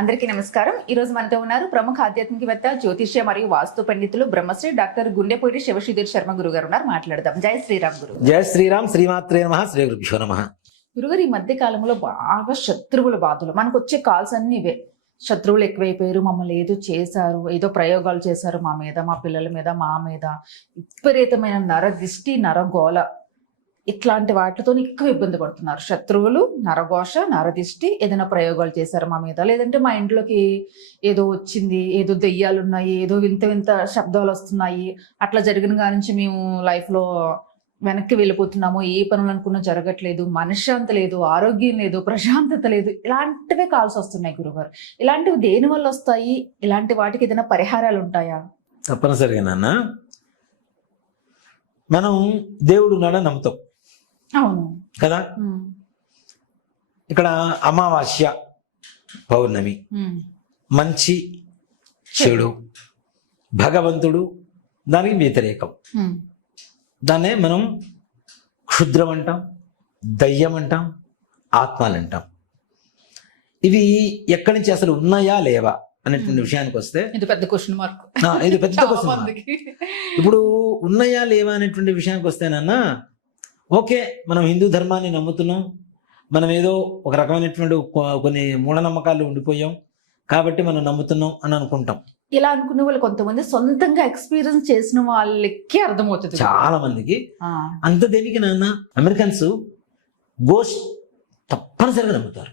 అందరికీ నమస్కారం. ఈ రోజు మనతో ఉన్నారు ప్రముఖ ఆధ్యాత్మికవేత్త, జ్యోతిష్య మరియు వాస్తు పండితులు బ్రహ్మశ్రీ డాక్టర్ గుండెపూడి శివశ్రీధర్ శర్మ గురుగారు ఉన్నారు. మాట్లాడదాం. జై శ్రీరామ్ గురు. జై శ్రీరామ్. శ్రీమాత్రే నమః. శ్రీ గురుభ్యో నమః. గురుగారు, ఈ మధ్య కాలంలో బాగా శత్రువుల బాధలు మనకు వచ్చే కాల్స్ అన్ని ఇవే. శత్రువులు ఎక్కువైపోయారు, మమ్మల్ని ఏదో చేశారు, ఏదో ప్రయోగాలు చేశారు మా మీద, మా పిల్లల మీద, మా మీద, విపరీతమైన నరదిష్టి, నరగోల, ఇట్లాంటి వాటితో ఎక్కువ ఇబ్బంది పడుతున్నారు. శత్రువులు, నరఘోష, నరదిష్టి, ఏదైనా ప్రయోగాలు చేశారు మా మీద, లేదంటే మా ఇంట్లోకి ఏదో వచ్చింది, ఏదో దెయ్యాలు ఉన్నాయి, ఏదో వింత వింత శబ్దాలు వస్తున్నాయి, అట్లా జరిగిన కాడి నుంచి మేము లైఫ్లో వెనక్కి వెళ్ళిపోతున్నాము, ఏ పనులు అనుకున్నా జరగట్లేదు, మనశ్శాంతి లేదు, ఆరోగ్యం లేదు, ప్రశాంతత లేదు, ఇలాంటివే కాల్స్ వస్తున్నాయి గురుగారు. ఇలాంటివి దేని వల్ల వస్తాయి? ఇలాంటి వాటికి ఏదైనా పరిహారాలు ఉంటాయా? తప్పనిసరిగా నాన్న, మనం దేవుడు ఉన్నాడని నమ్ముతాం అవును కదా. ఇక్కడ అమావాస్య, పౌర్ణమి, మంచి చెడు, భగవంతుడు, దానికి వ్యతిరేకం. దాన్నే మనం క్షుద్రం అంటాం, దయ్యం అంటాం, ఆత్మలు అంటాం. ఇవి ఎక్కడి నుంచి అసలు ఉన్నాయా లేవా అనేటువంటి విషయానికి వస్తే ఇది పెద్ద క్వశ్చన్ మార్క్. ఇది పెద్ద క్వశ్చన్ మార్క్. ఇప్పుడు ఉన్నాయా లేవా అనేటువంటి విషయానికి వస్తేనన్నా, ఓకే, మనం హిందూ ధర్మాన్ని నమ్ముతున్నాం, మనం ఏదో ఒక రకమైనటువంటి కొన్ని మూఢనమ్మకాలు ఉండిపోయాం కాబట్టి మనం నమ్ముతున్నాం అని అనుకుంటాం. ఇలా అనుకునే వాళ్ళు కొంతమంది సొంతంగా ఎక్స్పీరియన్స్ చేసిన వాళ్ళకి అర్థమవుతుంది. చాలా మందికి అంత దేనికి నాన్న, అమెరికన్స్ గోస్ట్ తప్పనిసరిగా నమ్ముతారు.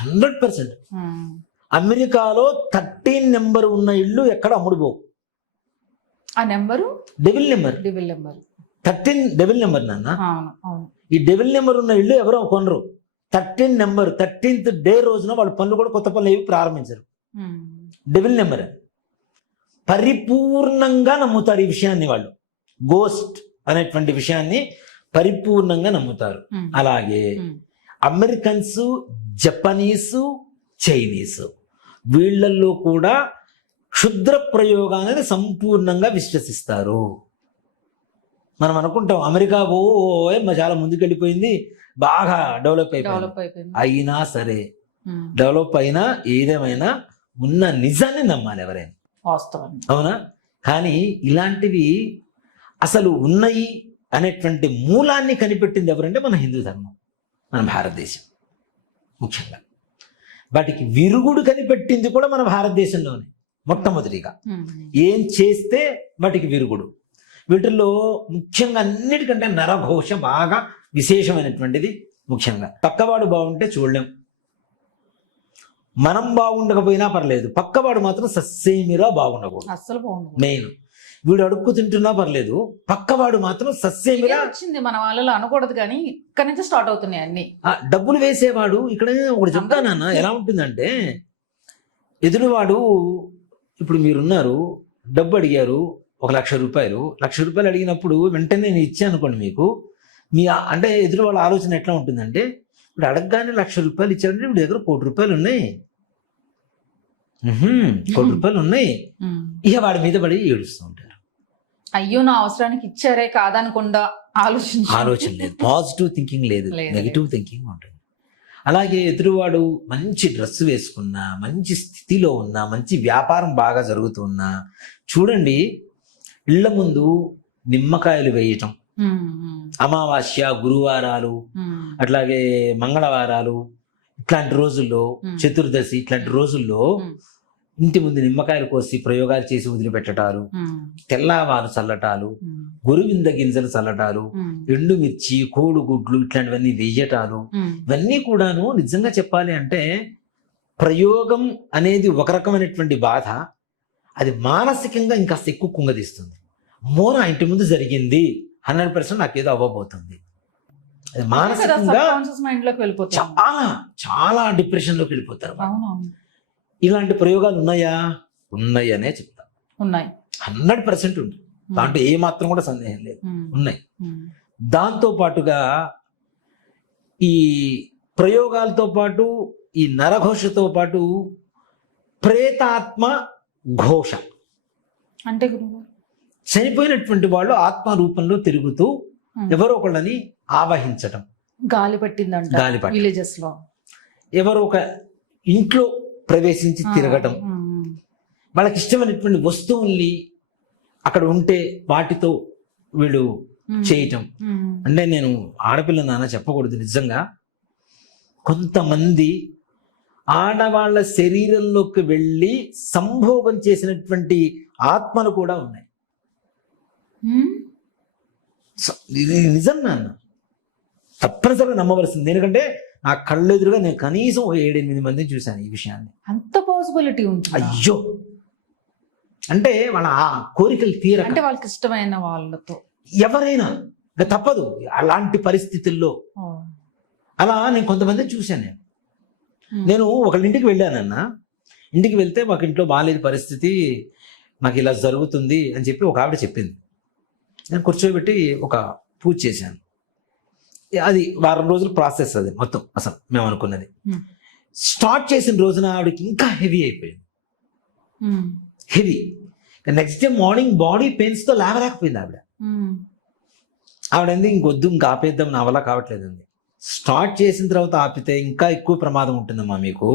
100%. అమెరికాలో 13 నెంబర్ ఉన్న ఇల్లు ఎక్కడ అమ్ముడుపోవు. ఆ number devil number. 13 devil number నాన్న. ఈ డెవిల్ నెంబర్ ఉన్న ఇల్లు ఎవరో కొనరు. 13 నెంబర్ 13th డే రోజున వాళ్ళు పనులు కూడా కొత్త పనులు ఏవి ప్రారంభించరు. డెవిల్ నెంబర్ పరిపూర్ణంగా నమ్ముతారు ఈ విషయాన్ని. వాళ్ళు గోస్ట్ అనేటువంటి విషయాన్ని పరిపూర్ణంగా నమ్ముతారు. అలాగే అమెరికన్స్, జపనీసు, చైనీసు, వీళ్ళల్లో కూడా క్షుద్ర ప్రయోగాన్ని సంపూర్ణంగా విశ్వసిస్తారు. మనం అనుకుంటాం అమెరికా చాలా ముందుకెళ్ళిపోయింది, బాగా డెవలప్ అయిపోయింది. అయినా సరే, డెవలప్ అయినా ఏదేమైనా ఉన్న నిజాన్ని నమ్మాలి ఎవరైనా. అవునా? కానీ ఇలాంటివి అసలు ఉన్నాయి అనేటువంటి మూలాన్ని కనిపెట్టింది ఎవరంటే మన హిందూ ధర్మం, మన భారతదేశం ముఖ్యంగా. వాటికి విరుగుడు కనిపెట్టింది కూడా మన భారతదేశంలోనే మొట్టమొదటిగా. ఏం చేస్తే వాటికి విరుగుడు. వీటిల్లో ముఖ్యంగా అన్నిటికంటే నరఘోష బాగా విశేషమైనటువంటిది. ముఖ్యంగా పక్కవాడు బాగుంటే చూడలేం, మనం బాగుండకపోయినా పర్లేదు, పక్కవాడు మాత్రం సస్సేమిరా బాగుండకూడదు. అస్సలు బాగుండదు. మెయిన్ వీడు అడుక్కు తింటున్నా పర్లేదు, పక్కవాడు మాత్రం సస్సేమిరా. వచ్చింది మన వాళ్ళలో అనకూడదు, కానీ ఇక్కడ నుంచి స్టార్ట్ అవుతున్నాయి అన్ని. డబ్బులు వేసేవాడు ఇక్కడ ఒకటి చెప్తానన్న, ఎలా ఉంటుందంటే, ఎదురువాడు ఇప్పుడు మీరున్నారు, డబ్బు అడిగారు, 1,00,000 రూపాయలు. 1,00,000 రూపాయలు అడిగినప్పుడు వెంటనే నేను ఇచ్చాను అనుకోండి, మీకు మీ అంటే ఎదురు వాళ్ళ ఆలోచన ఎట్లా ఉంటుందంటే, ఇప్పుడు అడగగానే 1,00,000 రూపాయలు ఇచ్చాడంటే ఇప్పుడు దగ్గర 1,00,00,000 రూపాయలు ఉన్నాయి, 1,00,00,000 రూపాయలు ఉన్నాయి. ఇక వాడి మీద పడి ఏడుస్తూ ఉంటారు. అయ్యో, నా అవసరానికి ఇచ్చారే కాదనకుండా ఆలోచన లేదు, పాజిటివ్ థింకింగ్ లేదు, నెగిటివ్ థింకింగ్ ఉంటుంది. అలాగే ఎదురువాడు మంచి డ్రెస్ వేసుకున్నా, మంచి స్థితిలో ఉన్నా, మంచి వ్యాపారం బాగా జరుగుతున్నా చూడండి, ఇళ్ల ముందు నిమ్మకాయలు వేయటం, అమావాస్య, గురువారాలు, అట్లాగే మంగళవారాలు, ఇట్లాంటి రోజుల్లో, చతుర్దశి ఇట్లాంటి రోజుల్లో ఇంటి ముందు నిమ్మకాయలు కోసి ప్రయోగాలు చేసి వదిలిపెట్టటాలు, తెల్లవారు చల్లటాలు, గురువింద గింజలు చల్లటాలు, ఎండుమిర్చి, కోడిగుడ్లు ఇట్లాంటివన్నీ వెయ్యటాలు, ఇవన్నీ కూడాను నిజంగా చెప్పాలి అంటే ప్రయోగం అనేది ఒక రకమైనటువంటి బాధ. అది మానసికంగా ఇంకా ఎక్కువ కుంగదీస్తుంది. నా ఇంటి ముందు జరిగింది, 100% నాకేదో అవ్వబోతుంది. అది మానసికంగా చాలా చాలా డిప్రెషన్లోకి వెళ్ళిపోతారు. ఇలాంటి ప్రయోగాలు ఉన్నాయనే చెప్తా. ఉన్నాయి, 100% ఉంది. దాంట్లో ఏ మాత్రం కూడా సందేహం లేదు, ఉన్నాయి. దాంతో పాటుగా ఈ ప్రయోగాలతో పాటు ఈ నరఘోషతో పాటు ప్రేతాత్మ ఘోష అంటే చనిపోయినటువంటి వాళ్ళు ఆత్మ రూపంలో తిరుగుతూ ఎవరో ఒకళ్ళని ఆవహించటం. గాలి పట్టిందంట విలేజెస్ లో, ఎవరో ఒక ఇంట్లో ప్రవేశించి తిరగటం, వాళ్ళకి ఇష్టమైనటువంటి వస్తువుల్ని అక్కడ ఉంటే వాటితో వీళ్ళు చేయటం. అంటే నేను ఆడపిల్ల నాన్న చెప్పకూడదు, నిజంగా కొంతమంది ఆడవాళ్ళ శరీరంలోకి వెళ్ళి సంభోగం చేసినటువంటి ఆత్మలు కూడా ఉన్నాయి. ఇది నిజం నాన్న, తప్పనిసరిగా నమ్మవలసింది. ఎందుకంటే నా కళ్ళెదురుగా నేను కనీసం 7-8 మందిని చూశాను ఈ విషయాన్ని. అంత పాసిబిలిటీ ఉంది. అయ్యో, అంటే వాళ్ళ ఆ కోరికలు తీరక, అంటే వాళ్ళకి ఇష్టమైన వాళ్ళతో ఎవరైనా ఇంకా తప్పదు అలాంటి పరిస్థితుల్లో. అలా నేను కొంతమందిని చూశాను. నేను ఒకళ్ళ ఇంటికి వెళ్ళానన్న, ఇంటికి వెళ్తే మాకు ఇంట్లో బాగాలేదు పరిస్థితి, నాకు ఇలా జరుగుతుంది అని చెప్పి ఒక ఆవిడ చెప్పింది. నేను కూర్చోబెట్టి ఒక పూజ చేశాను. అది వారం రోజులు ప్రాసెస్, అది మొత్తం అసలు మేము అనుకున్నది. స్టార్ట్ చేసిన రోజున ఆవిడకి ఇంకా హెవీ అయిపోయింది, heavy. Next day morning body పెయిన్స్తో లేవలేకపోయింది ఆవిడ. ఆవిడ అంది ఇంకొద్దు, ఇంకా ఆపేద్దాం, నా వల్ల కావట్లేదు అంది. స్టార్ట్ చేసిన తర్వాత ఆపితే ఇంకా ఎక్కువ ప్రమాదం ఉంటుందమ్మా మీకు,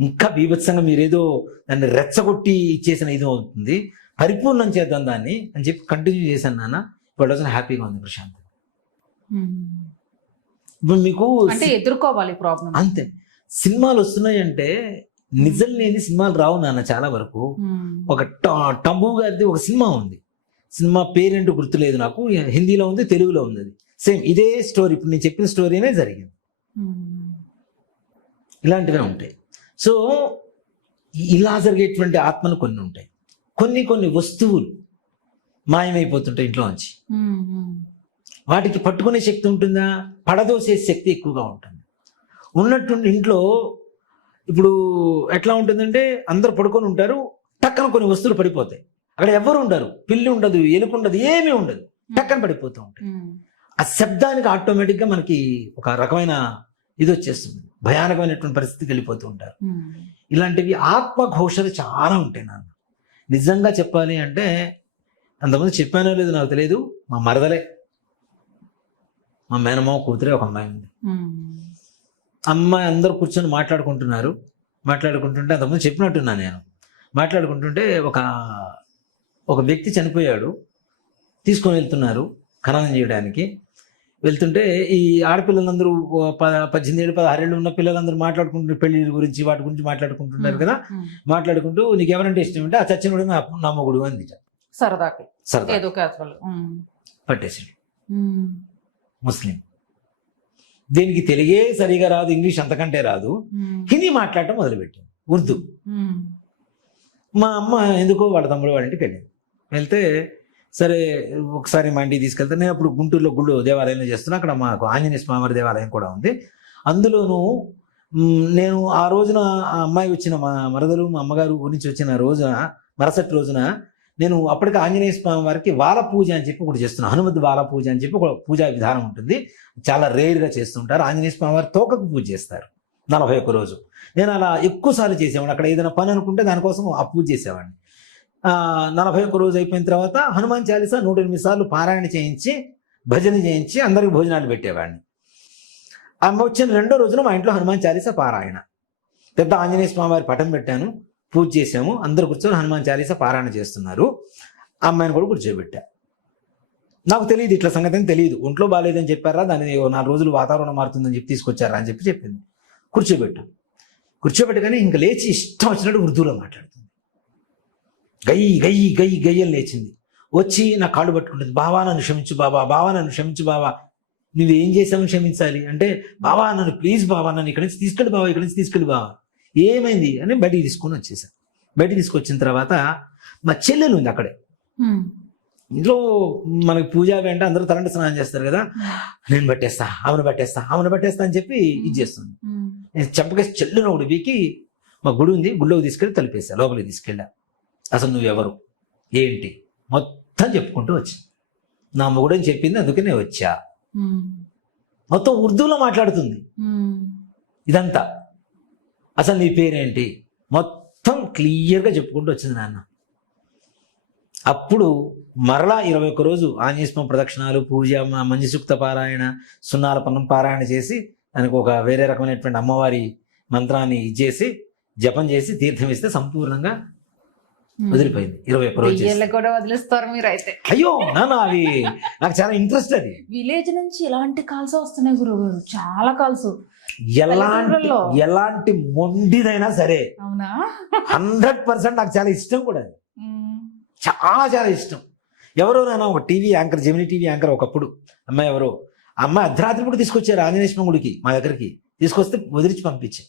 ఇంకా బీభత్సంగా మీరేదో దాన్ని రెచ్చగొట్టి ఇచ్చేసిన ఇది అవుతుంది, పరిపూర్ణం చేద్దాం దాన్ని అని చెప్పి కంటిన్యూ చేశాను నాన్న. ఇప్పుడు రోజున హ్యాపీగా ఉంది, ప్రశాంత్. ఇప్పుడు మీకు అంటే ఎదుర్కోవాలి ప్రాబ్లం అంతే. సినిమాలు వస్తున్నాయంటే నిజం లేని సినిమాలు రావు నాన్న చాలా వరకు. ఒక టంబు గారిది ఒక సినిమా ఉంది, సినిమా పేరేంటో గుర్తులేదు నాకు, హిందీలో ఉంది, తెలుగులో ఉంది. అది సేమ్ ఇదే స్టోరీ, ఇప్పుడు నేను చెప్పిన స్టోరీనే జరిగింది. ఇలాంటివే ఉంటాయి. సో ఇలా జరిగేటువంటి ఆత్మలు కొన్ని ఉంటాయి. కొన్ని వస్తువులు మాయమైపోతుంటాయి ఇంట్లో నుంచి. వాటికి పట్టుకునే శక్తి ఉంటుందా? పడదోసే శక్తి ఎక్కువగా ఉంటుంది. ఉన్నట్టుండి ఇంట్లో ఇప్పుడు ఎట్లా ఉంటుందంటే అందరు పడుకొని ఉంటారు, టక్కన కొన్ని వస్తువులు పడిపోతాయి. అక్కడ ఎవరు ఉండరు, పిల్లి ఉండదు, ఎలుక ఉండదు, ఏమీ ఉండదు, టక్కన పడిపోతూ ఉంటాయి. ఆ శబ్దానికి ఆటోమేటిక్గా మనకి ఒక రకమైన ఇది వచ్చేస్తుంది, భయానకమైనటువంటి పరిస్థితికి వెళ్ళిపోతూ ఉంటారు. ఇలాంటివి ఆత్మఘోషలు చాలా ఉంటాయి నాన్న. నిజంగా చెప్పాలి అంటే, అంతకుముందు చెప్పానో లేదో నాకు తెలియదు, మా మరదలే, మా మేనమావ కూతురే ఒక అమ్మాయి ఉంది. అమ్మాయి అందరూ కూర్చొని మాట్లాడుకుంటుంటే అంతకుముందు చెప్పినట్టున్నా నేను, మాట్లాడుకుంటుంటే ఒక వ్యక్తి చనిపోయాడు, తీసుకొని వెళ్తున్నారు ఖననం చేయడానికి. వెళ్తుంటే ఈ ఆడపిల్లలందరూ 18-16 ఏళ్ళు ఉన్న పిల్లలందరూ మాట్లాడుకుంటున్నారు, పెళ్లి గురించి వాటి గురించి మాట్లాడుకుంటున్నారు కదా. మాట్లాడుకుంటూ నీకు ఎవరంటే ఇష్టం అంటే ఆ చచ్చినోడు నా మొగుడు అంది. సరదాకి సరదా పట్టేసాడు. ముస్లిం, దీనికి తెలుగే సరిగా రాదు, ఇంగ్లీష్ అంతకంటే రాదు, హిందీ మాట్లాడటం మొదలుపెట్టాను, ఉర్దూ. మా అమ్మ ఎందుకో వాళ్ళ తమ్ముడు వాళ్ళ ఇంటికి వెళ్ళింది. వెళ్తే సరే ఒకసారి మా ఇంటికి తీసుకెళ్తే, నేను అప్పుడు గుంటూరులో గుళ్ళు దేవాలయంలో చేస్తున్నా, అక్కడ మాకు ఆంజనేయ స్వామివారి దేవాలయం కూడా ఉంది. అందులోనూ నేను ఆ రోజున ఆ అమ్మాయి వచ్చిన, మా మరదలు మా అమ్మగారు గురించి వచ్చిన రోజున, మరుసటి రోజున నేను అప్పటికి ఆంజనేయ స్వామి వారికి వాల పూజ అని చెప్పి ఒకటి చేస్తున్నాను. హనుమద్ వాల పూజ అని చెప్పి ఒక పూజా విధానం ఉంటుంది, చాలా రేర్గా చేస్తుంటారు. ఆంజనేయ స్వామి వారి తోకకు పూజ చేస్తారు 41 రోజు. నేను అలా ఎక్కువసార్లు చేసేవాడిని. అక్కడ ఏదైనా పని అనుకుంటే దానికోసం ఆ పూజ చేసేవాడిని. 41 రోజు అయిపోయిన తర్వాత హనుమాన్ చాలీసా 108 సార్లు పారాయణ చేయించి, భజన చేయించి అందరికి భోజనాలు పెట్టేవాడిని. అమ్మ వచ్చిన 2వ రోజున మా ఇంట్లో హనుమాన్ చాలీసా పారాయణ, పెద్ద ఆంజనేయ స్వామి వారి పటం పెట్టాను, పూజ చేసాము, అందరు కూర్చొని హనుమాన్ చాలీసా పారాయణ చేస్తున్నారు. ఆ అమ్మాయిని కూడా కూర్చోబెట్టా. నాకు తెలియదు ఇట్లా సంగతి అని తెలియదు. ఒంట్లో బాగాలేదని చెప్పారా, దాన్ని 4 రోజులు వాతావరణం మారుతుందని చెప్పి తీసుకొచ్చారా అని చెప్పింది. కూర్చోబెట్టగానే ఇంకా లేచి ఇష్టం వచ్చినట్టు ఉర్దూలో మాట్లాడుతుంది. గయ్యి గయ్యి గయ్యి గయ్యని లేచింది. వచ్చి నా కాళ్ళు పట్టుకుంటుంది. బావా నన్ను క్షమించు బాబా, బావా నన్ను క్షమించు బావా. నువ్వేం చేసామని క్షమించాలి అంటే, బావా నన్ను ప్లీజ్ బావా, నన్ను ఇక్కడి నుంచి తీసుకెళ్ళి బావా, ఇక్కడి నుంచి తీసుకెళ్ళి బావా. ఏమైంది అని బయటికి తీసుకొని వచ్చేసాను. బయటికి తీసుకొచ్చిన తర్వాత మా చెల్లెలు ఉంది అక్కడే. ఇంట్లో మనకి పూజ అంటే అందరూ తలంటి స్నానం చేస్తారు కదా, నేను పట్టేస్తా ఆమెను పట్టేస్తా అని చెప్పి ఇది చేస్తుంది. నేను చెంపకేసి చెల్లున ఒకటి బీకి మా గుడి ఉంది, గుడిలోకి తీసుకెళ్ళి తలిపేసా, లోపలికి తీసుకెళ్ళా. అసలు నువ్వెవరు ఏంటి మొత్తం చెప్పుకుంటూ వచ్చి, నా మొగుడని చెప్పింది అందుకే నేను వచ్చా. మొత్తం ఉర్దూలో మాట్లాడుతుంది ఇదంతా. అసలు నీ పేరేంటి మొత్తం క్లియర్గా చెప్పుకుంటూ వచ్చింది నాన్న. అప్పుడు మరలా 21 రోజు ఆంజనేయ స్వామి ప్రదక్షిణాలు, పూజ, మంజుసూక్త పారాయణ, సున్నాల పన్నం పారాయణ చేసి దానికి ఒక వేరే రకమైనటువంటి అమ్మవారి మంత్రాన్ని ఇచ్చేసి జపం చేసి తీర్థం ఇస్తే సంపూర్ణంగా వదిలిపోయింది. 21 రోజు చేస్తే. దెయ్యాలు కూడా వదిలేస్తారు మీరు అయితే. అయ్యో నాన్న, అవి నాకు చాలా ఇంట్రెస్ట్. అది విలేజ్ నుంచి ఇలాంటి కాల్స్ వస్తున్నాయి గురుగారు, చాలా కాల్స్. ఎలాంటి మొండిదైనా సరే అవునా? 100% నాకు చాలా ఇష్టం కూడా అది. చాలా చాలా ఇష్టం. ఎవరో నాన్న ఒక TV anchor, Gemini TV anchor ఒకప్పుడు అమ్మాయి, ఎవరో అమ్మాయి అర్ధరాత్రి కూడా తీసుకొచ్చారు ఆంజనేయ స్వామి గుడికి మా దగ్గరికి. తీసుకొస్తే వదిలిచి పంపించి,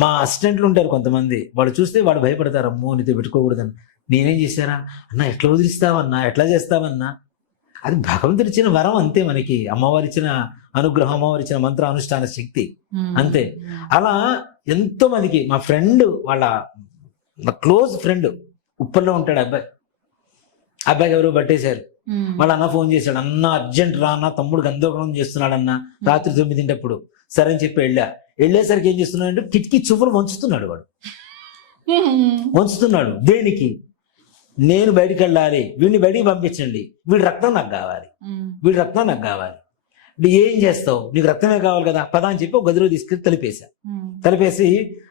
మా అసిస్టెంట్లు ఉంటారు కొంతమంది, వాడు చూస్తే వాడు భయపడతారు, అమ్మో నీతో పెట్టుకోకూడదని. నేనేం చేశారా అన్న, ఎట్లా వదిలిస్తావన్నా, ఎట్లా చేస్తావన్నా, అది భగవంతుడు ఇచ్చిన వరం అంతే. మనకి అమ్మవారి ఇచ్చిన అనుగ్రహం, అమ్మవారి ఇచ్చిన మంత్ర అనుష్ఠాన శక్తి అంతే. అలా ఎంతో మందికి, మా ఫ్రెండ్ వాళ్ళ క్లోజ్ ఫ్రెండ్ ఉప్పల్లో ఉంటాడు అబ్బాయి, అబ్బాయికి ఎవరో పట్టేశారు. వాళ్ళ అన్న ఫోన్ చేశాడు, అన్న అర్జెంట్ రా అన్న, తమ్ముడు గందరగోళం చేస్తున్నాడు అన్న, రాత్రి 9 సరే అని చెప్పి వెళ్ళేసరికి ఏం చేస్తున్నాడు అంటే కిటికీ చువ్వలు వంచుతున్నాడు. వాడు వంచుతున్నాడు దేనికి? నేను బయటికి వెళ్ళాలి, వీడిని బయటికి పంపించండి, వీడి రక్తం నాకు కావాలి, వీడి రక్తం నాకు కావాలి. ఏం చేస్తావు, నీకు రక్తమే కావాలి కదా, పద అని చెప్పి ఒక గదిలో తీసుకెళ్ళి తలిపేసి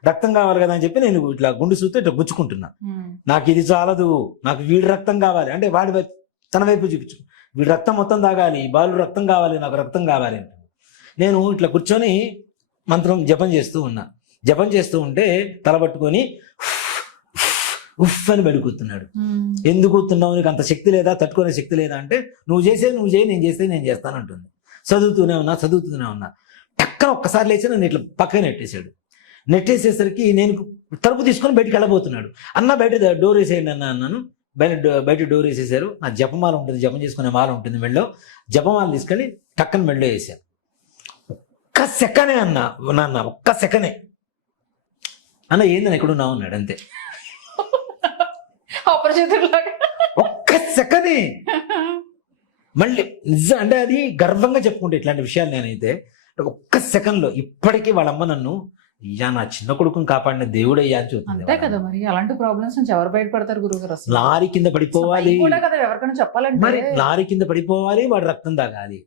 రక్తం కావాలి కదా అని చెప్పి నేను ఇట్లా గుండు సూతో ఇట్లా గుచ్చుకుంటున్నా. నాకు ఇది చాలదు, నాకు వీడి రక్తం కావాలి అంటే వాడి తన వైపు చూపించు, వీడి రక్తం మొత్తం తాగాలి, బాలు రక్తం కావాలి, నాకు రక్తం కావాలి అంటే నేను ఇట్లా కూర్చొని మంత్రం జపం చేస్తూ ఉంటే తల పట్టుకొని ఉఫ్ అని బెడుకుతున్నాడు. ఎందుకు కూతున్నావు, నీకు అంత శక్తి లేదా, తట్టుకునే శక్తి లేదా అంటే, నువ్వు చేయి, నేను చేస్తే నేను చేస్తానంటుంది. చదువుతూనే ఉన్నా టక్కన ఒక్కసారి లేచి నన్ను ఇట్లా పక్కన నెట్టేసేసరికి నేను తలుపు తీసుకొని బయటికి వెళ్ళబోతున్నాడు. అన్న బయట డోర్ వేసేయండి అన్న అన్నాను. బయట డోర్ వేసేసారు. నా జపమాల ఉంటుంది, జపం చేసుకునే మాల ఉంటుంది మెళ్ళో, జపమాల తీసుకెళ్ళి టక్కన మెళ్ళో వేసాను. ఒక్క సెకనే నాన్న, ఒక్క సెకనే అన్న, ఏందని ఎక్కడున్నావు అన్నాడు. అంతే, ఒక్క సెకనే. మళ్ళీ నిజం అంటే అది గర్వంగా చెప్పుకుంటే ఇట్లాంటి విషయాలు నేనైతే ఒక్క సెకండ్లో ఇప్పటికీ వాళ్ళమ్మ నన్ను, అయ్యా నా చిన్న కొడుకుని కాపాడిన దేవుడయ్యా అని చూస్తుంది. అంతే కదా మరి, అలాంటి ప్రాబ్లమ్స్ నుంచి ఎవరు బయటపడతారు గురుగారు? లారీ కింద పడిపోవాలి, ఎవరికైనా చెప్పాలంటే మరి లారీ కింద పడిపోవాలి, వాడు రక్తం తాగాలి,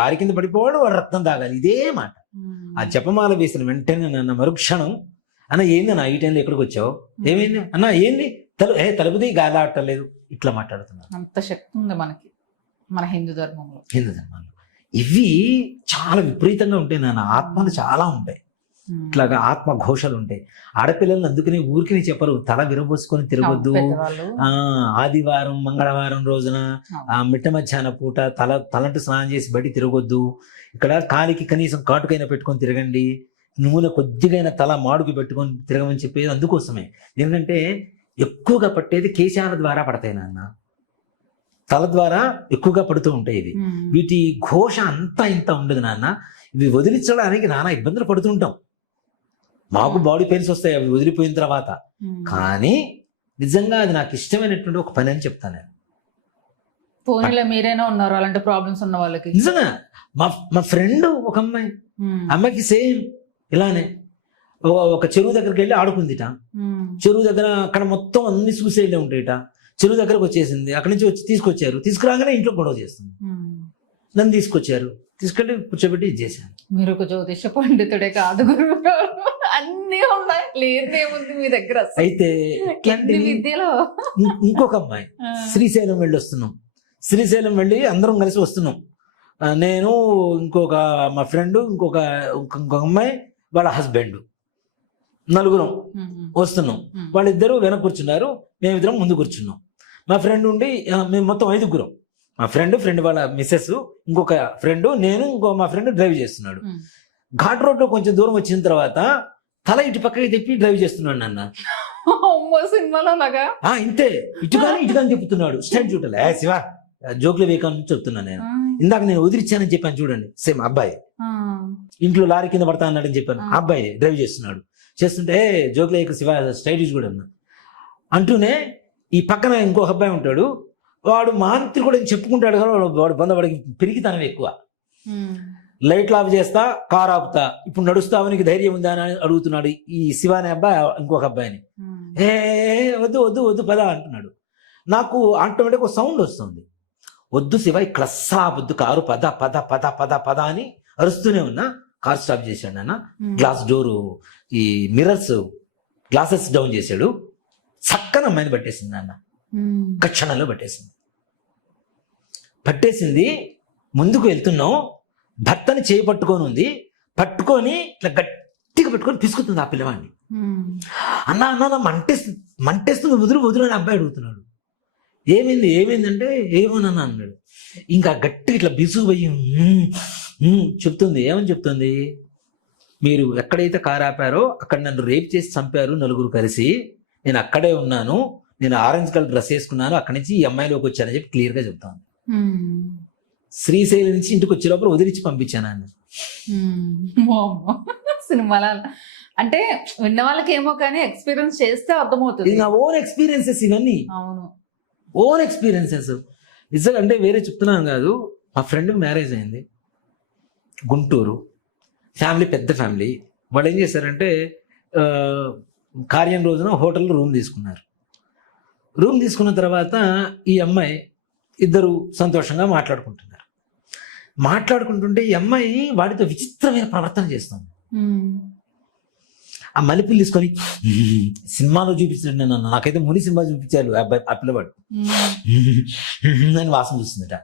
లారీ కింద పడిపోవాడు, వాడు రక్తం తాగాలి, ఇదే మాట. ఆ జపమాల వేసిన వెంటనే నన్ను మరుక్షణం, అన్న ఏంది అన్న ఈ టైంలో ఎక్కడికి వచ్చావు, ఏమైంది అన్న, ఏంది తలుపుది గాలి ఆడటలేదు, ఇట్లా మాట్లాడుతున్నారు. అంత శక్తి ఉంది మనకి, మన హిందూ ధర్మంలో. ఇవి చాలా విపరీతంగా ఉంటాయి నాన్న. ఆత్మలు చాలా ఉంటాయి, ఇట్లాగా ఆత్మ ఘోషలు ఉంటాయి. ఆడపిల్లలను అందుకని ఊరికి చెప్పరు, తల విరబోసుకొని తిరగొద్దు, ఆదివారం మంగళవారం రోజున మిట్ట మధ్యాహ్న పూట తలంటు స్నానం చేసి బయట తిరగొద్దు, ఇక్కడ కాలికి కనీసం కాటుకైనా పెట్టుకొని తిరగండి, నూనె కొద్దిగైనా తల మాడుకు పెట్టుకొని తిరగమని చెప్పేది అందుకోసమే. ఎందుకంటే ఎక్కువగా పట్టేది కేశాల ద్వారా పడతాయి నాన్న, తల ద్వారా ఎక్కువగా పడుతూ ఉంటాయి. ఇది వీటి ఘోష అంతా ఇంత ఉండదు నాన్న. ఇవి వదిలించడానికి నానా ఇబ్బందులు పడుతుంటాం, మాకు బాడీ పెయిన్స్ వస్తాయి అవి వదిలిపోయిన తర్వాత. కానీ నిజంగా అది నాకు ఇష్టమైనటువంటి ఒక పని అని చెప్తాను నేను. ఫోన్లో మీరైనా ఉన్నారు అలాంటి ప్రాబ్లమ్స్ ఉన్న వాళ్ళకి? నిజంగా మా ఫ్రెండ్ ఒక అమ్మాయికి సేమ్ ఇలానే ఒక చెరువు దగ్గరికి వెళ్ళి ఆడుకుందిట. చెరువు దగ్గర అక్కడ మొత్తం అన్ని సూసైడ్లే ఉంటాయిట. చెరువు దగ్గరకు వచ్చేసింది, అక్కడి నుంచి వచ్చి తీసుకురాగానే ఇంట్లో గొడవ చేస్తుంది. నన్ను తీసుకెళ్ళి కూర్చోబెట్టి ఇది చేశాను. మీరు ఒక జ్యోతిష పండితుడే కాదు గురువు గారు, అన్ని ఉన్నాయి, లేదేముంది మీ దగ్గర. అయితే విద్యలో ఇంకొక అమ్మాయి, శ్రీశైలం వెళ్ళి అందరం కలిసి వస్తున్నాం. నేను ఇంకొక మా ఫ్రెండ్, ఇంకొక అమ్మాయి, వాళ్ళ హస్బెండ్, నలుగురం వస్తున్నాం. వాళ్ళిద్దరూ వెనక కూర్చున్నారు, మేమిద్దరం ముందు కూర్చున్నాం. మా ఫ్రెండ్ ఉండి, మేము మొత్తం 5గురం. మా ఫ్రెండ్ వాళ్ళ మిస్సెస్, ఇంకొక ఫ్రెండ్, నేను, మా ఫ్రెండ్ డ్రైవ్ చేస్తున్నాడు. ఘాట్ రోడ్ లో కొంచెం దూరం వచ్చిన తర్వాత తల ఇటు పక్కకి తిప్పి డ్రైవ్ చేస్తున్నాడు నాన్న. సినిమాలో లాగా ఇంతే, ఇటుగాని తిప్పుతున్నాడు. స్టైల్ చూడాలి శివ, జోకులు వేయకుండా చెప్తున్నాను నేను. ఇందాక నేను వదిలిచ్చానని చెప్పాను చూడండి, సేమ్ అబ్బాయి ఇంట్లో లారీ కింద పడతా అన్నాడని చెప్పాను, అబ్బాయి డ్రైవ్ చేస్తుంటే జోకులు వేయక శివ, స్టైల్ కూడా అంటూనే ఈ పక్కన ఇంకొక అబ్బాయి ఉంటాడు, వాడు మాంత్రి కూడా చెప్పుకుంటాడు కానీ వాడు వాడికి పెరిగితనం ఎక్కువ. లైట్లు ఆఫ్ చేస్తా, కార్ ఆపుతా, ఇప్పుడు నడుస్తావు, నీకు ధైర్యం ఉందా అని అడుగుతున్నాడు ఈ శివ అనే అబ్బాయి ఇంకొక అబ్బాయిని. వద్దు పద అంటున్నాడు. నాకు ఆటోమేటిక్ ఒక సౌండ్ వస్తుంది, వద్దు శివ క్లస్సా వద్దు, కారు పద పద పద పద పద అని అరుస్తూనే ఉన్నా. కార్ స్టాప్ చేశాడు నాన్న. గ్లాస్ డోరు, ఈ మిర్రర్స్ గ్లాసెస్ డౌన్ చేశాడు. చక్కన అమ్మాయిని పట్టేసింది నాన్న, ఒక్క క్షణంలో పట్టేసింది. ముందుకు వెళ్తున్నాం, భర్తని చేయి పట్టుకొని ఉంది, పట్టుకొని ఇట్లా గట్టిగా పట్టుకొని పిసుకుతుంది ఆ పిల్లవాడిని. అన్నా అన్న మంటేస్తుంది వదులు అని అబ్బాయి అడుగుతున్నాడు. ఏమైందంటే ఏమోనన్నా అన్నాడు. ఇంకా గట్టిగా ఇట్లా బిసుకుపోయి చెప్తుంది. ఏమని చెప్తుంది? మీరు ఎక్కడైతే కారు ఆపారో అక్కడ నన్ను రేప్ చేసి చంపారు నలుగురు కలిసి, నేను అక్కడే ఉన్నాను, నేను ఆరెంజ్ కలర్ డ్రెస్ వేసుకున్నాను, అక్కడి నుంచి ఈ అమ్మాయిలోకి వచ్చానని చెప్పి క్లియర్గా చెప్తాను. శ్రీశైలం నుంచి ఇంటికి వచ్చే లోపల వదిలించి పంపించాను అన్న. సినిమాల అంటే విన్న వాళ్ళకి ఏమో కానీ ఎక్స్పీరియన్స్ చేస్తే అర్థమవుతుంది. నా ఓన్ ఎక్స్పీరియన్సెస్ ఇవన్నీ. అవును, ఓన్ ఎక్స్పీరియన్సెస్ నిజంగా. అంటే వేరే చెప్తున్నాను కాదు. మా ఫ్రెండ్కి మ్యారేజ్ అయింది, గుంటూరు ఫ్యామిలీ, పెద్ద ఫ్యామిలీ. వాళ్ళు ఏం చేశారంటే కార్యం రోజున హోటల్లో రూమ్ తీసుకున్నారు. రూమ్ తీసుకున్న తర్వాత ఈ అమ్మాయి ఇద్దరు సంతోషంగా మాట్లాడుకుంటుంటే ఈ అమ్మాయి వాడితో విచిత్రమైన ప్రవర్తన చేస్తుంది. ఆ మల్లెపూలు తీసుకొని సినిమాలో చూపించాడు, నేను నాకైతే ముని సినిమా చూపించాడు ఆ పిల్లవాడు అని వాసన చూస్తుందట.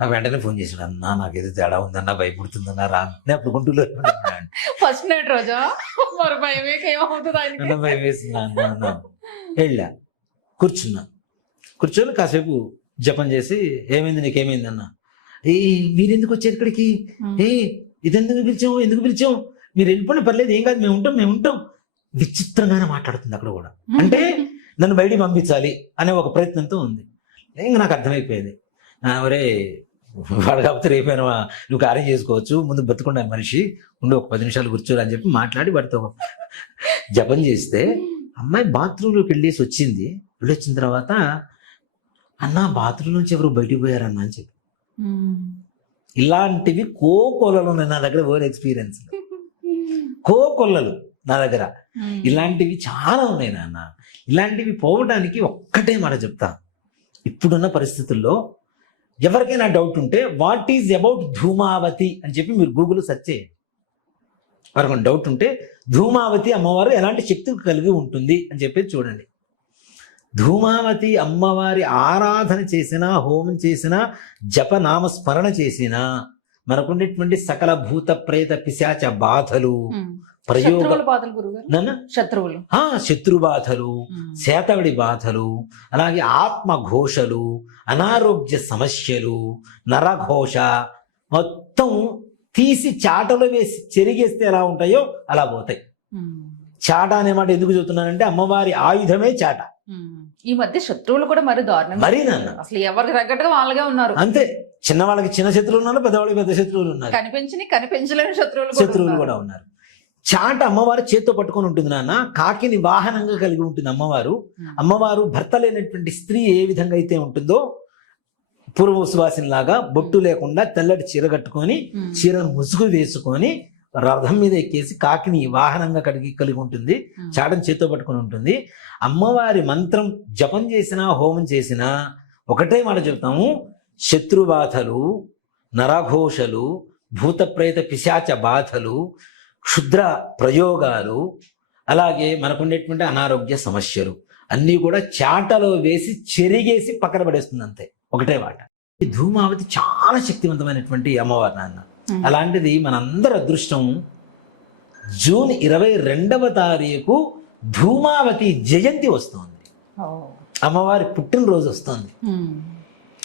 నాకు వెంటనే ఫోన్ చేశాడు, అన్నా నాకేదో తేడా ఉందన్నా, భయపడుతుందన్నా రా. నేను అప్పుడు గుంటూరులో ఫస్ట్ నైట్ రోజా భయం వేసిందా. వెళ్ళా, కూర్చొని కాసేపు జపం చేసి, ఏమైంది నీకేమైంది అన్న. మీరెందుకు వచ్చారు ఇక్కడికి? ఎందుకు పిలిచాం? మీరు వెళ్ళిపోయిన పర్లేదు, ఏం కాదు, మేము ఉంటాం. విచిత్రంగానే మాట్లాడుతుంది అక్కడ కూడా. అంటే నన్ను బయటికి పంపించాలి అనే ఒక ప్రయత్నంతో ఉంది. ఇంకా నాకు అర్థమైపోయింది, ఒరే వాడు కాకపోతే రేపైనా నువ్వు కార్యం చేసుకోవచ్చు, ముందు బతుకుండా మనిషి ఉండి ఒక 10 నిమిషాలు కూర్చోరు అని చెప్పి మాట్లాడి వాడితో జపం చేస్తే అమ్మాయి బాత్రూంలోకి వెళ్ళేసి వెళ్ళొచ్చిన తర్వాత, అన్న బాత్రూమ్ నుంచి ఎవరు బయటికి పోయారన్నా అని చెప్పి. ఇలాంటివి కోకొల్లలు ఉన్నాయి నా దగ్గర, ఓవర్ ఎక్స్పీరియన్స్ కోకొల్లలు నా దగ్గర. ఇలాంటివి చాలా ఉన్నాయి నాన్న. ఇలాంటివి పోవడానికి ఒక్కటే మాట చెప్తా. ఇప్పుడున్న పరిస్థితుల్లో ఎవరికైనా డౌట్ ఉంటే వాట్ ఈజ్ అబౌట్ ధూమావతి అని చెప్పి మీరు గూగుల్ సెర్చ్ చేయండి. ఎవరికైనా డౌట్ ఉంటే ధూమావతి అమ్మవారు ఎలాంటి శక్తి కలిగి ఉంటుంది అని చెప్పేసి చూడండి. ధూమావతి అమ్మవారి ఆరాధన చేసినా, హోమం చేసినా, జపనామ స్మరణ చేసినా మనకుండేటువంటి సకల భూత ప్రేత పిశాచ బాధలు, శత్రు బాధలు, శాతవిడి బాధలు, అలాగే ఆత్మఘోషలు, అనారోగ్య సమస్యలు, నరఘోష మొత్తం తీసి చాటలో వేసి చెరిగేస్తే ఎలా ఉంటాయో అలా పోతాయి. చాట అనే మాట ఎందుకు చెబుతున్నానంటే అమ్మవారి ఆయుధమే చాట. ఈ మధ్య శత్రువులు కూడా మరి దారుణం, మరీ నాన్న అసలు ఎవరికి తగ్గట్టుగా వాళ్ళగా ఉన్నారు. అంతే, చిన్న వాళ్ళకి చిన్న శత్రువులు ఉన్నారు, పెద్దవాళ్ళకి పెద్ద శత్రువులు ఉన్నారు, కనిపించలేని శత్రువులు కూడా ఉన్నారు. చాట అమ్మవారు చేత్తో పట్టుకొని ఉంటుంది నాన్న. కాకిని వాహనంగా కలిగి ఉంటుంది అమ్మవారు. అమ్మవారు భర్త లేనటువంటి స్త్రీ ఏ విధంగా అయితే ఉంటుందో పూర్వ సువాసినిలాగా బొట్టు లేకుండా తెల్లటి చీర కట్టుకొని, చీరను ముసుగు వేసుకొని రథం మీద ఎక్కేసి కాకిని వాహనంగా కలిగి ఉంటుంది. చాటను చేత్తో పట్టుకొని ఉంటుంది. అమ్మవారి మంత్రం జపం చేసినా, హోమం చేసినా ఒకటే మాట చెప్తాము, శత్రుబాధలు, నరఘోషలు, భూత ప్రేత పిశాచ బాధలు, క్షుద్ర ప్రయోగాలు, అలాగే మనకుండేటువంటి అనారోగ్య సమస్యలు అన్నీ కూడా చాటలో వేసి చెరిగేసి పక్కన పడేస్తుంది. అంతే, ఒకటే మాట. ఈ ధూమావతి చాలా శక్తివంతమైనటువంటి అమ్మవారు నాన్న. అలాంటిది మనందరి అదృష్టం, జూన్ 22వ తారీఖు ధూమావతి జయంతి వస్తుంది, అమ్మవారి పుట్టినరోజు వస్తుంది.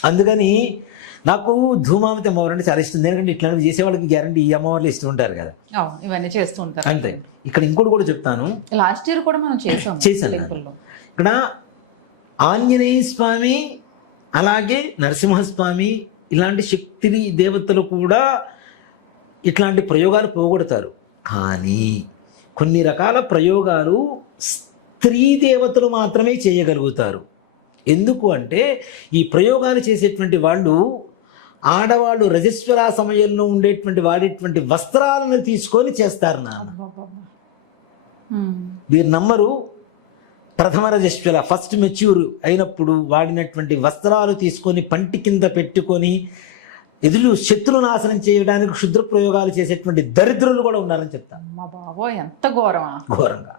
అందుకని నాకు ధూమావతి అమ్మవారు అంటే చాలా ఇష్టం. ఎందుకంటే ఇట్లాంటివి చేసేవాళ్ళకి గ్యారంటీ ఈ అమ్మవార్లు ఇష్టం ఉంటారు కదా, ఇవన్నీ చేస్తూ ఉంటారు. అంతే. ఇక్కడ ఇంకోటి కూడా చెప్తాను, లాస్ట్ ఇయర్ కూడా మనం చేసాను. ఇక్కడ ఆంజనేయ స్వామి, అలాగే నరసింహస్వామి ఇలాంటి శక్తి దేవతలు కూడా ఇట్లాంటి ప్రయోగాలు పోగొడతారు. కానీ కొన్ని రకాల ప్రయోగాలు స్త్రీ దేవతలు మాత్రమే చేయగలుగుతారు. ఎందుకు అంటే ఈ ప్రయోగాలు చేసేటువంటి వాళ్ళు ఆడవాళ్ళు రజస్వర సమయంలో ఉండేటువంటి వాడేటువంటి వస్త్రాలను తీసుకొని చేస్తారు నాన్న. మీరు నమ్మరు, ప్రథమ రజస్వర ఫస్ట్ మెచ్యూర్ అయినప్పుడు వాడినటువంటి వస్త్రాలు తీసుకొని పంటి కింద పెట్టుకొని ఎదురు శత్రు నాశనం చేయడానికి క్షుద్ర ప్రయోగాలు చేసేటువంటి దరిద్రులు కూడా ఉన్నారని చెప్తాను. మా బాబోయ్, ఎంత ఘోరంగా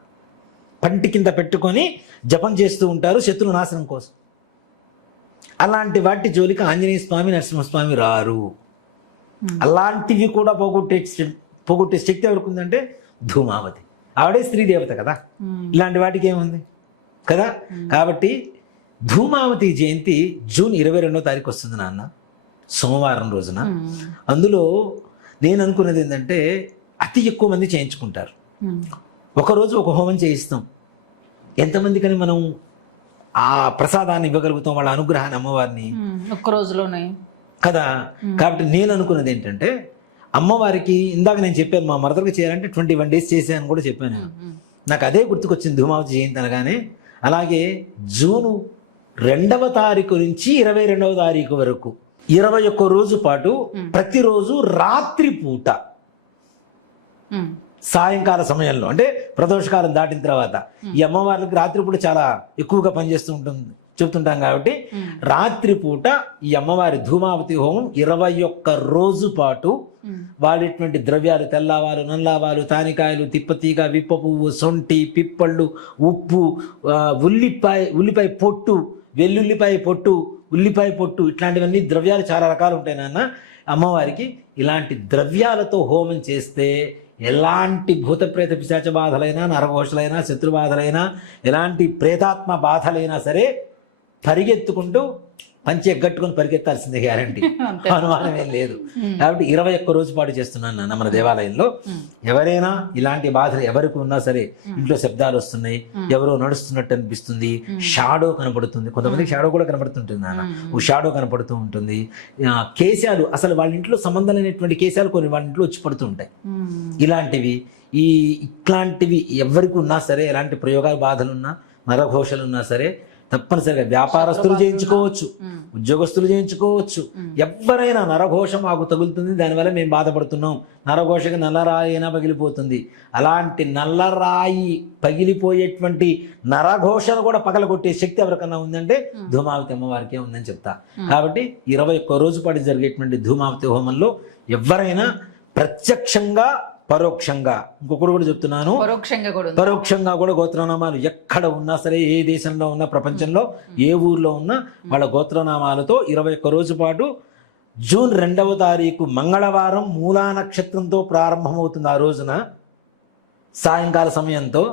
పంటి కింద పెట్టుకొని జపం చేస్తూ ఉంటారు శత్రు నాశనం కోసం. అలాంటి వాటి జోలికి ఆంజనేయ స్వామి, నరసింహస్వామి రారు. అలాంటివి కూడా పోగొట్టే శక్తి ఎవరికి ఉందంటే ధూమావతి. ఆవిడే స్త్రీ దేవత కదా, ఇలాంటి వాటికి ఏముంది కదా. కాబట్టి ధూమావతి జయంతి జూన్ 22వ తారీఖు వస్తుంది నాన్న, సోమవారం రోజున. అందులో నేను అనుకున్నది ఏంటంటే అతి ఎక్కువ మంది చేయించుకుంటారు. ఒకరోజు ఒక హోమం చేయిస్తాం. ఎంతమందికని మనం ఆ ప్రసాదాన్ని ఇవ్వగలుగుతాం, వాళ్ళ అనుగ్రహాన్ని, అమ్మవారిని ఒక్క రోజులోనే కదా. కాబట్టి నేను అనుకున్నది ఏంటంటే అమ్మవారికి ఇందాక నేను చెప్పాను మా మరదలకు చేయాలంటే 21 days చేశాను కూడా చెప్పాను. నాకు అదే గుర్తుకొచ్చింది ధూమావతి జయంతి అనగానే. అలాగే జూను 2వ తారీఖు నుంచి 22వ తారీఖు వరకు 21 రోజు పాటు ప్రతిరోజు రాత్రి పూట సాయంకాల సమయంలో అంటే ప్రదోషకాలం దాటిన తర్వాత ఈ అమ్మవారికి రాత్రిపూట చాలా ఎక్కువగా పనిచేస్తూ ఉంటుంది చెప్తుంటాం. కాబట్టి రాత్రిపూట ఈ అమ్మవారి ధూమావతి హోమం 21 రోజు పాటు వాడేటువంటి ద్రవ్యాలు తెల్లవాలు, నల్లావాలు, తానికాయలు, తిప్పతీగ, విప్ప పువ్వు, సొంటి, పిప్పళ్ళు, ఉప్పు, ఉల్లిపాయ పొట్టు, వెల్లుల్లిపాయ పొట్టు, ఉల్లిపాయ పొట్టు, ఇట్లాంటివన్నీ ద్రవ్యాలు చాలా రకాలు ఉంటాయి నాన్న. అమ్మవారికి ఇలాంటి ద్రవ్యాలతో హోమం చేస్తే ఎలాంటి భూత ప్రేత పిశాచ బాధలైనా, నరఘోషలైనా, శత్రుబాధలైనా, ఎలాంటి ప్రేతాత్మ బాధలైనా సరే పరిగెత్తుకుంటూ పంచి ఎగ్గట్టుకుని పరిగెత్తాల్సిందే, గ్యారంటీ, అనుమానం ఏం లేదు. కాబట్టి 21 రోజు పాటు చేస్తున్నాను నాన్న మన దేవాలయంలో. ఎవరైనా ఇలాంటి బాధలు ఎవరికి ఉన్నా సరే, ఇంట్లో శబ్దాలు వస్తున్నాయి, ఎవరో నడుస్తున్నట్టు అనిపిస్తుంది, షాడో కనపడుతుంది, కొంతమందికి షాడో కూడా కనపడుతుంటుంది నాన్న, ఓ షాడో కనపడుతూ ఉంటుంది, కేశాలు, అసలు వాళ్ళ ఇంట్లో సంబంధం లేనటువంటి కేశాలు కొన్ని వాళ్ళ ఇంట్లో వచ్చి పడుతూ ఉంటాయి. ఇట్లాంటివి ఎవరికి ఉన్నా సరే, ఎలాంటి ప్రయోగాలు బాధలున్నా, నరఘోషలున్నా సరే తప్పనిసరిగా వ్యాపారస్తులు చేయించుకోవచ్చు, ఉద్యోగస్తులు చేయించుకోవచ్చు. ఎవరైనా నరఘోష మాకు తగులుతుంది, దానివల్ల మేము బాధపడుతున్నాం, నరఘోషకి నల్లరాయి అయినా పగిలిపోతుంది, అలాంటి నల్లరాయి పగిలిపోయేటువంటి నరఘోషను కూడా పగలగొట్టే శక్తి ఎవరికన్నా ఉందంటే ధూమావతి అమ్మవారికే ఉందని చెప్తా. కాబట్టి 21 రోజు పాటు జరిగేటువంటి ధూమావతి హోమంలో ఎవరైనా ప్రత్యక్షంగా, పరోక్షంగా, ఇంకొకటి కూడా చెప్తున్నాను, పరోక్షంగా కూడా గోత్రనామాలు ఎక్కడ ఉన్నా సరే, ఏ దేశంలో ఉన్నా, ప్రపంచంలో ఏ ఊర్లో ఉన్నా వాళ్ళ గోత్రనామాలతో 21 రోజు పాటు జూన్ 2వ తారీఖు మంగళవారం మూలా నక్షత్రంతో ప్రారంభమవుతుంది. ఆ రోజున సాయంకాల సమయంతో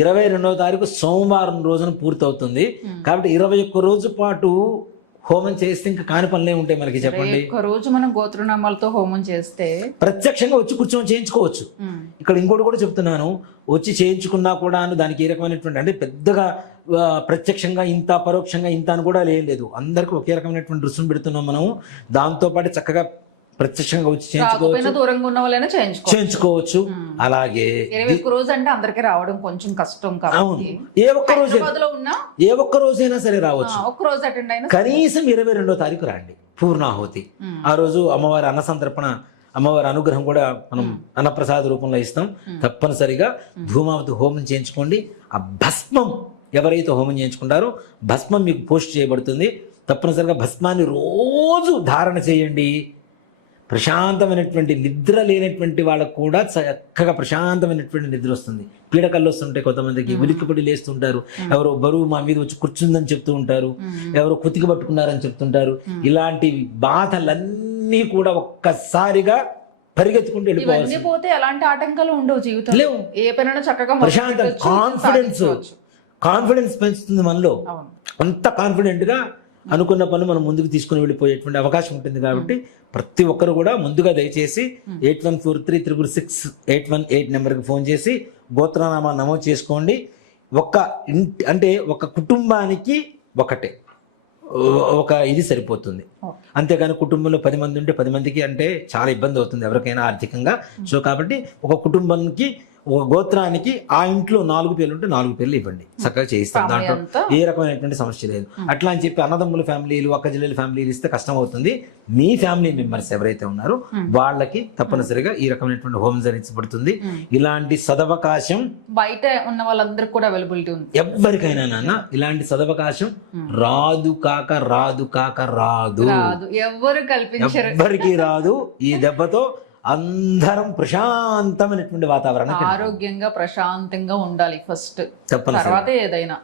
22వ తారీఖు సోమవారం రోజున పూర్తవుతుంది. కాబట్టి 21 రోజు పాటు హోమం చేస్తే ఇంకా కాని పనులే ఉంటాయి మనకి, చెప్పండి. ఒక రోజు మనం గోత్రనామాలతో హోమం చేస్తే ప్రత్యక్షంగా వచ్చి కూర్చొని చేయించుకోవచ్చు. ఇక్కడ ఇంకోటి కూడా చెప్తున్నాను, వచ్చి చేయించుకున్నా కూడా దానికి ఏ రకమైనటువంటి అంటే పెద్దగా ప్రత్యక్షంగా ఇంత, పరోక్షంగా ఇంత అని కూడా లేదు. అందరికీ ఒకే రకమైనటువంటి రుసుము పెడుతున్నాం మనము. దాంతో పాటు చక్కగా ప్రత్యక్షంగా వచ్చి చేయించుకోవచ్చు. అలాగే 21 రోజు అంటే అందరికి రావడం కొంచెం కష్టం కాబట్టి ఏ ఒక్క రోజైనా సరే రావచ్చు. ఒక్క రోజు అటెండ్ అయినా కనీసం 22వ తారీఖు రండి, పూర్ణాహుతి. ఆ రోజు అమ్మవారి అన్న సంతర్పణ, అమ్మవారి అనుగ్రహం కూడా మనం అన్నప్రసాద రూపంలో ఇస్తాం. తప్పనిసరిగా ధూమావతి హోమం చేయించుకోండి. ఆ భస్మం ఎవరైతే హోమం చేయించుకుంటారో భస్మం మీకు పోస్ట్ చేయబడుతుంది. తప్పనిసరిగా భస్మాన్ని రోజు ధారణ చేయండి. ప్రశాంతమైనటువంటి నిద్ర లేనటువంటి వాళ్ళకు కూడా చక్కగా ప్రశాంతమైనటువంటి నిద్ర వస్తుంది. పీడకల్లు వస్తుంటాయి కొంతమందికి, ఉలిక్కిపడి లేస్తుంటారు, ఎవరో బరువు మా మీద వచ్చి కూర్చుందని చెప్తూ ఉంటారు, ఎవరో కుతికి పట్టుకున్నారని చెప్తుంటారు. ఇలాంటి బాధలన్నీ కూడా ఒక్కసారిగా పరిగెత్తుకుంటూ వెళ్ళిపోవాలి. పోతే ఎలాంటి ఆటంకాలు ఉండవు జీవితంలో, లేవు. ఏ పనైనా చక్కగా ప్రశాంతం, కాన్ఫిడెన్స్ పెంచుతుంది మనలో. అంత కాన్ఫిడెంట్గా అనుకున్న పనులు మనం ముందుకు తీసుకుని వెళ్ళిపోయేటువంటి అవకాశం ఉంటుంది. కాబట్టి ప్రతి ఒక్కరు కూడా ముందుగా దయచేసి 8143666818 నెంబర్కి ఫోన్ చేసి గోత్రనామా నమోదు చేసుకోండి. ఒక కుటుంబానికి ఒకటే ఒక ఇది సరిపోతుంది. అంతేగాని కుటుంబంలో 10 మంది ఉంటే 10 మందికి అంటే చాలా ఇబ్బంది అవుతుంది ఎవరికైనా ఆర్థికంగా. సో కాబట్టి ఒక కుటుంబానికి, ఒక గోత్రానికి ఆ ఇంట్లో 4 పేర్లు ఉంటే 4 పేర్లు ఇవ్వండి, చక్కగా చేయిస్తాం. దాంట్లో ఏ రకమైనటువంటి సమస్య లేదు. అట్లా అని చెప్పి అన్నదమ్ముల ఫ్యామిలీలు, అక్క చెల్లెల ఫ్యామిలీలు ఇస్తే కష్టం అవుతుంది. మీ ఫ్యామిలీ మెంబర్స్ ఎవరైతే ఉన్నారో వాళ్ళకి తప్పనిసరిగా ఈ రకమైనటువంటి హోమం జరిగించబడుతుంది. ఇలాంటి సదవకాశం బయట ఉన్న వాళ్ళందరికీ కూడా అవైలబిలిటీ ఉంది. ఎవరికైనా నాన్న ఇలాంటి సదవకాశం రాదు కాక రాదు, ఎవరు కల్పించరు, ఎవరికి రాదు. ఈ దెబ్బతో అందరం ప్రశాంతమైనటువంటి వాతావరణం ఆరోగ్యంగా ప్రశాంతంగా ఉండాలి ఫస్ట్, తప్పనిసరి తర్వాత ఏదైనా.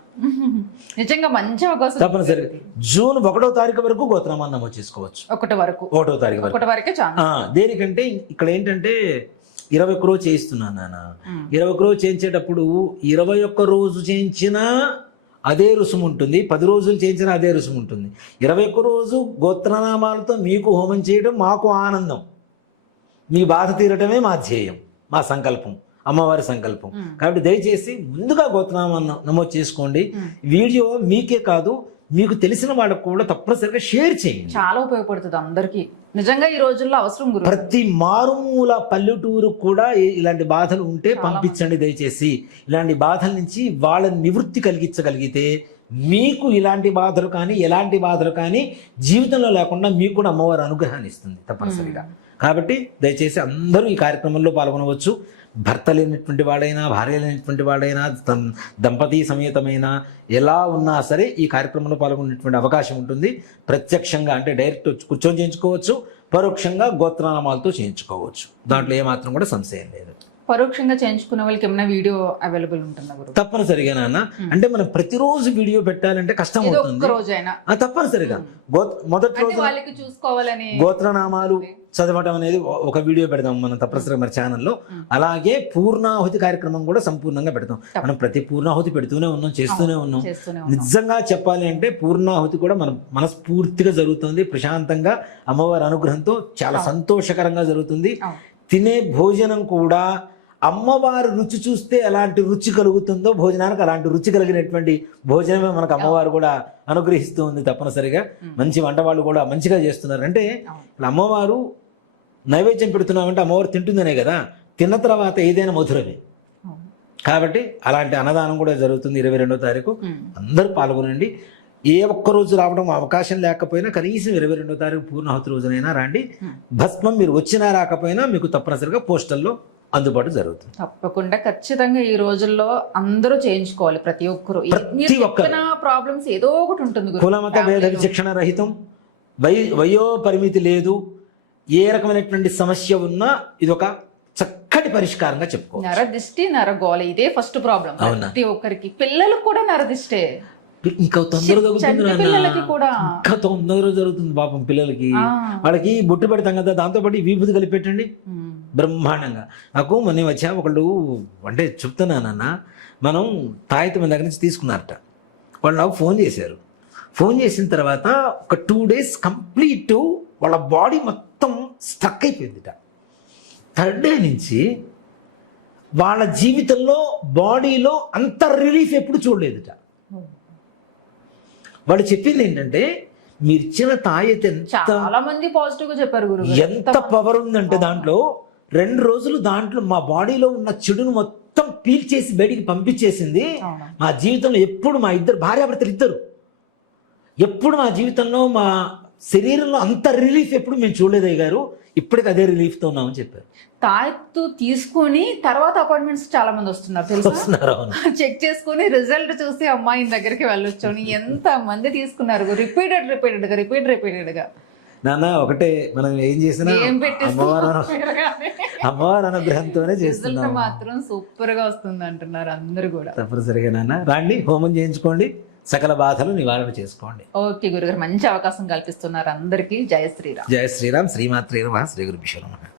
నిజంగా మంచి అవకాశం. తప్పనిసరి జూన్ 1వ తారీఖు వరకు గోత్రనామాన్ని నమోదు చేసుకోవచ్చు. 1 వరకు 1వ తారీఖు వరకు. 1 వరకే ఛాన్స్. దేనికంటే ఇక్కడ ఏంటంటే 21 రోజు చేయిస్తున్నాను నాన్న. 21 రోజు చేయించేటప్పుడు 21 రోజు చేయించినా అదే రుసుము ఉంటుంది, 10 రోజులు చేయించినా అదే రుసుము ఉంటుంది. 21 రోజు గోత్రనామాలతో మీకు హోమం చేయడం మాకు ఆనందం, మీ బాధ తీరటమే మా ధ్యేయం, మా సంకల్పం, అమ్మవారి సంకల్పం. కాబట్టి దయచేసి ముందుగా గోత్రనామాన్ని నమోదు చేసుకోండి. వీడియో మీకే కాదు, మీకు తెలిసిన వాళ్ళకు కూడా తప్పనిసరిగా షేర్ చేయండి. చాలా ఉపయోగపడుతుంది అందరికీ. నిజంగా ఈ రోజుల్లో అవసరం. ప్రతి మారుమూల పల్లెటూరు కూడా ఇలాంటి బాధలు ఉంటే పంపించండి దయచేసి. ఇలాంటి బాధల నుంచి వాళ్ళని నివృత్తి కలిగించగలిగితే మీకు ఇలాంటి బాధలు కానీ ఎలాంటి బాధలు కానీ జీవితంలో లేకుండా మీకు కూడా అమ్మవారు అనుగ్రహాన్ని ఇస్తుంది తప్పనిసరిగా. కాబట్టి దయచేసి అందరూ ఈ కార్యక్రమంలో పాల్గొనవచ్చు. భర్త లేనటువంటి వాడైనా, భార్య లేనటువంటి వాడైనా, దంపతి సమేతమైన ఎలా ఉన్నా సరే ఈ కార్యక్రమంలో పాల్గొనేటువంటి అవకాశం ఉంటుంది. ప్రత్యక్షంగా అంటే డైరెక్ట్ కూర్చొని చేయించుకోవచ్చు, పరోక్షంగా గోత్రనామాలతో చేయించుకోవచ్చు. దాంట్లో ఏమాత్రం కూడా సంశయం లేదు. పరోక్షంగా చేయించుకునే వాళ్ళకి ఏమైనా వీడియో అవైలబుల్ ఉంటుందా? తప్పనిసరిగా నాన్న. అంటే మనం ప్రతిరోజు వీడియో పెట్టాలంటే కష్టం అవుతుంది. తప్పనిసరిగా మొదటి రోజు వాళ్ళకి చూసుకోవాలని గోత్రనామాలు చదవటం అనేది ఒక వీడియో పెడదాం మనం తప్పనిసరిగా మన ఛానల్లో. అలాగే పూర్ణాహుతి కార్యక్రమం కూడా సంపూర్ణంగా పెడతాం. మనం ప్రతి పూర్ణాహుతి పెడుతూనే ఉన్నాం, చేస్తూనే ఉన్నాం. నిజంగా చెప్పాలి అంటే పూర్ణాహుతి కూడా మనం మనస్ఫూర్తిగా జరుగుతుంది, ప్రశాంతంగా అమ్మవారి అనుగ్రహంతో చాలా సంతోషకరంగా జరుగుతుంది. తినే భోజనం కూడా అమ్మవారి రుచి చూస్తే ఎలాంటి రుచి కలుగుతుందో భోజనానికి అలాంటి రుచి కలిగినటువంటి భోజనమే మనకు అమ్మవారు కూడా అనుగ్రహిస్తూ ఉంది తప్పనిసరిగా. మంచి వంట వాళ్ళు కూడా మంచిగా చేస్తున్నారు. అంటే అమ్మవారు నైవేద్యం పెడుతున్నామంటే అమ్మవారు తింటుందనే కదా, తిన్న తర్వాత ఏదైనా మధురమే. కాబట్టి అలాంటి అన్నదానం కూడా జరుగుతుంది 22వ తారీఖు. అందరూ పాల్గొనండి. ఏ ఒక్క రోజు రావడం అవకాశం లేకపోయినా కనీసం 22వ తారీఖు పూర్ణాహుతి రోజునైనా రండి. భస్మం మీరు వచ్చినా రాకపోయినా మీకు తప్పనిసరిగా పోస్టల్లో అందుబాటు జరుగుతుంది. తప్పకుండా ఖచ్చితంగా ఈ రోజుల్లో అందరూ చేయించుకోవాలి. ప్రతి ఒక్కరు ప్రాబ్లమ్స్ ఏదో ఒకటి ఉంటుంది. కులమత భేద విచక్షణ రహితం, వయో పరిమితి లేదు. ఏ రకమైనటువంటి సమస్య ఉన్నా ఇది ఒక చక్కటి పరిష్కారంగా చెప్పుకోవాలి. నరదిష్టి, నరగోళ ఇదే ఫస్ట్ ప్రాబ్లం ప్రతి ఒక్కరికి. పిల్లలకు కూడా నరదిష్టే. ఇంకా తొందరగా ఇంకా తొందరగా జరుగుతుంది పాపం పిల్లలకి. వాళ్ళకి బొట్టు పెడతాం కదా, దాంతో పాటు విభూతి కలిపి పెట్టండి బ్రహ్మాండంగా. నాకు మొన్న వచ్చా ఒకళ్ళు అంటే చెప్తున్నానన్న, మనం తాయిత మన దగ్గర నుంచి తీసుకున్నారట. వాళ్ళు నాకు ఫోన్ చేశారు. ఫోన్ చేసిన తర్వాత ఒక 2 days కంప్లీట్ వాళ్ళ బాడీ మొత్తం స్ట్రక్ అయిపోయిందిట. 3rd day నుంచి వాళ్ళ జీవితంలో బాడీలో అంత రిలీఫ్ ఎప్పుడు చూడలేదుట. వాళ్ళు చెప్పింది ఏంటంటే, మీరు ఇచ్చిన తాయెత్తి చాలా మంది పాజిటివ్ గా చెప్పారు గురువు. ఎంత పవర్ ఉందంటే దాంట్లో 2 రోజులు దాంట్లో మా బాడీలో ఉన్న చెడును మొత్తం పీల్చేసి బయటికి పంపించేసింది. మా జీవితంలో ఎప్పుడు మా ఇద్దరు భార్యాభర్తలు ఇద్దరు ఎప్పుడు మా జీవితంలో మా శరీరంలో అంత రిలీఫ్ ఎప్పుడు మేము చూడలేదు గారు. ఇప్పటికి అదే రిలీఫ్ తో ఉన్నామని చెప్పారు. తాయెత్తు తీసుకుని తర్వాత అపాయింట్మెంట్స్ చాలా మంది వస్తున్నారు తెలుసా. చెక్ చేసుకుని రిజల్ట్ చూసి అమ్మాయి దగ్గరికి వెళ్ళొచ్చు అని ఎంత మంది తీసుకున్నారు. రిపీటెడ్ గా. నాన్న ఒకటే, మనం ఏం చేసినా అమ్మవారి అనుగ్రహంతోనే చేస్తున్నాం. మాత్రం సూపర్ గా వస్తుంది అంటున్నారు అందరు కూడా. తప్పనిసరిగా నాన్న రండి, హోమం చేయించుకోండి, సకల బాధలు నివారణ చేసుకోండి. ఓకే గురుగారు, మంచి అవకాశం కల్పిస్తున్నారు అందరికీ. జయ శ్రీరామ్. జయ శ్రీరామ్. శ్రీమాత్రే నమః. శ్రీ గురుభ్యో నమః.